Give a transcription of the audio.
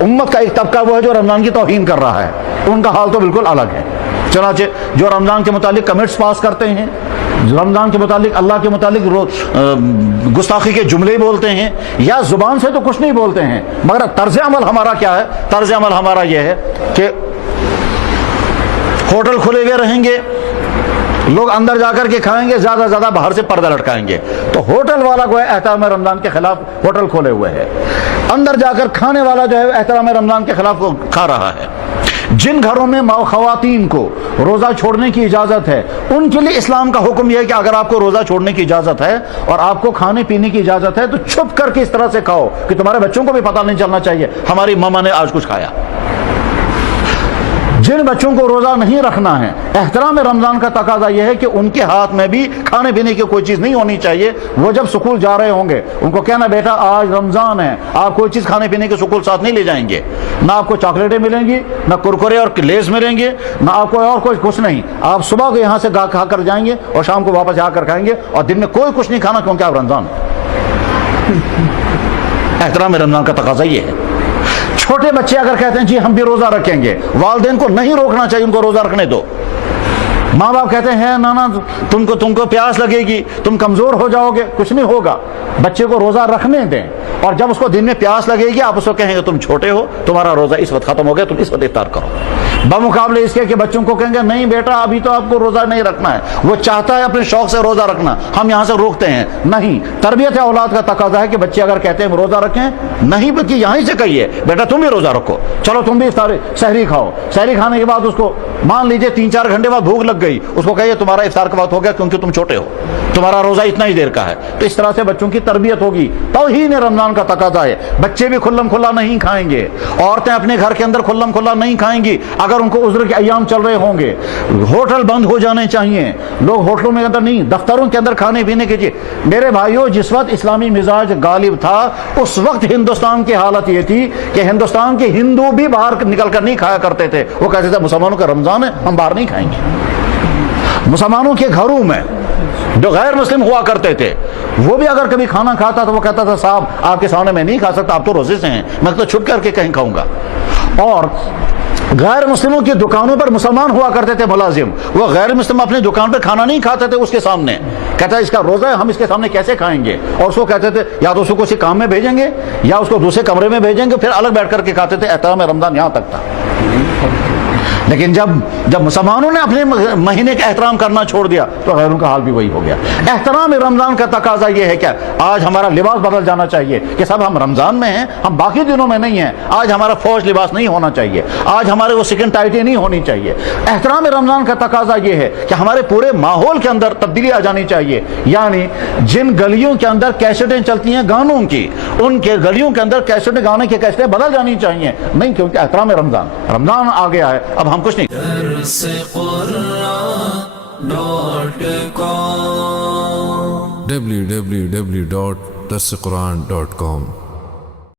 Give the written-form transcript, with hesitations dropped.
امت کا ایک طبقہ وہ ہے جو رمضان کی توہین کر رہا ہے، ان کا حال تو بالکل الگ ہے۔ چنانچہ جو رمضان کے متعلق کمنٹس پاس کرتے ہیں، رمضان کے متعلق اللہ کے متعلق گستاخی کے جملے بولتے ہیں، یا زبان سے تو کچھ نہیں بولتے ہیں، مگر طرز عمل ہمارا کیا ہے؟ طرز عمل ہمارا یہ ہے کہ ہوٹل کھلے ہوئے رہیں گے، لوگ اندر جا کر کے کھائیں گے، زیادہ سے زیادہ باہر سے پردہ لٹکائیں گے۔ تو ہوٹل والا کو ہے احترام رمضان کے خلاف ہوٹل کھولے ہوئے ہے، اندر جا کر کھانے والا جو ہے احترام رمضان کے خلاف کھا رہا ہے۔ جن گھروں میں خواتین کو روزہ چھوڑنے کی اجازت ہے، ان کے لیے اسلام کا حکم یہ ہے کہ اگر آپ کو روزہ چھوڑنے کی اجازت ہے اور آپ کو کھانے پینے کی اجازت ہے تو چھپ کر کے اس طرح سے کھاؤ کہ تمہارے بچوں کو بھی پتہ نہیں چلنا چاہیے ہماری ماما نے آج کچھ کھایا۔ جن بچوں کو روزہ نہیں رکھنا ہے، احترام رمضان کا تقاضا یہ ہے کہ ان کے ہاتھ میں بھی کھانے پینے کی کوئی چیز نہیں ہونی چاہیے۔ وہ جب سکول جا رہے ہوں گے ان کو کہنا بیٹا آج رمضان ہے، آپ کوئی چیز کھانے پینے کے سکول ساتھ نہیں لے جائیں گے، نہ آپ کو چاکلیٹیں ملیں گی، نہ کرکرے اور لیز ملیں گے، نہ آپ کو اور کچھ نہیں۔ آپ صبح کو یہاں سے کھا کر جائیں گے اور شام کو واپس آ کر کھائیں گے، اور دن میں کوئی کچھ نہیں کھانا کیونکہ آپ رمضان ہے۔ احترام رمضان کا تقاضا یہ ہے۔ چھوٹے بچے اگر کہتے ہیں جی ہم بھی روزہ رکھیں گے، والدین کو نہیں روکنا چاہیے، ان کو روزہ رکھنے دو۔ ماں باپ کہتے ہیں نانا تم کو پیاس لگے گی، تم کمزور ہو جاؤ گے، کچھ نہیں ہوگا، بچے کو روزہ رکھنے دیں، اور جب اس کو دن میں پیاس لگے گی آپ اس کو کہیں گے تم چھوٹے ہو، تمہارا روزہ اس وقت ختم ہو گیا، تم اس وقت افطار کرو۔ بمقابلے اس کے کہ بچوں کو کہیں گے نہیں بیٹا ابھی تو آپ کو روزہ نہیں رکھنا ہے، وہ چاہتا ہے اپنے شوق سے روزہ رکھنا، ہم یہاں سے روکتے ہیں نہیں۔ تربیت اولاد کا تقاضا ہے کہ بچے اگر کہتے ہیں روزہ رکھیں، نہیں بلکہ یہیں سے کہیے بیٹا تم بھی روزہ رکھو، چلو تم بھی افطار سحری کھاؤ، سحری کھانے کے بعد اس کو مان لیجیے 3-4 گھنٹے بعد بھوک لگ گئی، اس کو کہیے تمہارا افطار کا وقت ہو گیا کیونکہ تم چھوٹے ہو، تمہارا روزہ اتنا ہی دیر کا ہے۔ تو اس طرح سے بچوں کی تربیت ہوگی۔ توہین رمضان کا تقاضا ہے، بچے بھی کھلم کھلا نہیں کھائیں گے، عورتیں اپنے گھر کے اندر کھلم کھلا نہیں کھائیں گی اگر ان کو عذر کے ایام چل رہے ہوں گے۔ ہوٹل بند ہو جانے چاہیے، لوگ ہوٹلوں میں اندر نہیں، دفتروں کے اندر کھانے پینے کے چیز۔ میرے بھائیوں جس وقت اسلامی مزاج غالب تھا اس وقت ہندوستان کی حالت یہ تھی کہ ہندوستان کے ہندو بھی باہر نکل کر نہیں کھایا کرتے تھے، وہ کہتے تھے مسلمانوں کا رمضان ہے ہم باہر نہیں کھائیں گے۔ مسلمانوں کے گھروں میں جو غیر مسلم ہوا کرتے تھے وہ بھی اگر کبھی کھانا کھاتا تو وہ کہتا تھا صاحب آپ کے سامنے میں نہیں کھا سکتا، آپ تو روزے سے ہیں، میں تو چھپ کر کے کہیں کھاؤں گا۔ اور غیر مسلموں کی دکانوں پر مسلمان ہوا کرتے تھے ملازم، وہ غیر مسلم اپنے دکان پہ کھانا نہیں کھاتے تھے اس کے سامنے، کہتا ہے اس کا روزہ ہے ہم اس کے سامنے کیسے کھائیں گے، اور اس کو کہتے تھے یا تو اس کو کسی کام میں بھیجیں گے یا اس کو دوسرے کمرے میں بھیجیں گے، پھر الگ بیٹھ کر کے کھاتے تھے۔ احترام رمضان یہاں تک تھا۔ لیکن جب مسلمانوں نے اپنے مہینے کا احترام کرنا چھوڑ دیا تو غیروں کا حال بھی وہی ہو گیا۔ احترام رمضان کا تقاضا یہ ہے کہ آج ہمارا لباس بدل جانا چاہیے کہ صاحب ہم رمضان میں ہیں، ہم باقی دنوں میں نہیں ہیں، آج ہمارا فوج لباس نہیں ہونا چاہیے، آج ہمارے وہ سکن ٹائٹی نہیں ہونی چاہیے۔ احترام رمضان کا تقاضا یہ ہے کہ ہمارے پورے ماحول کے اندر تبدیلی آ جانی چاہیے، یعنی جن گلیوں کے اندر کیسٹیں چلتی ہیں گانوں کی، ان کے گلیوں کے اندر کیسٹیں گانے کی کیسٹیں بدل جانی چاہیے، نہیں کیونکہ احترام رمضان آ گیا ہے، اب ہم کچھ نہیں۔ www.darsequran.com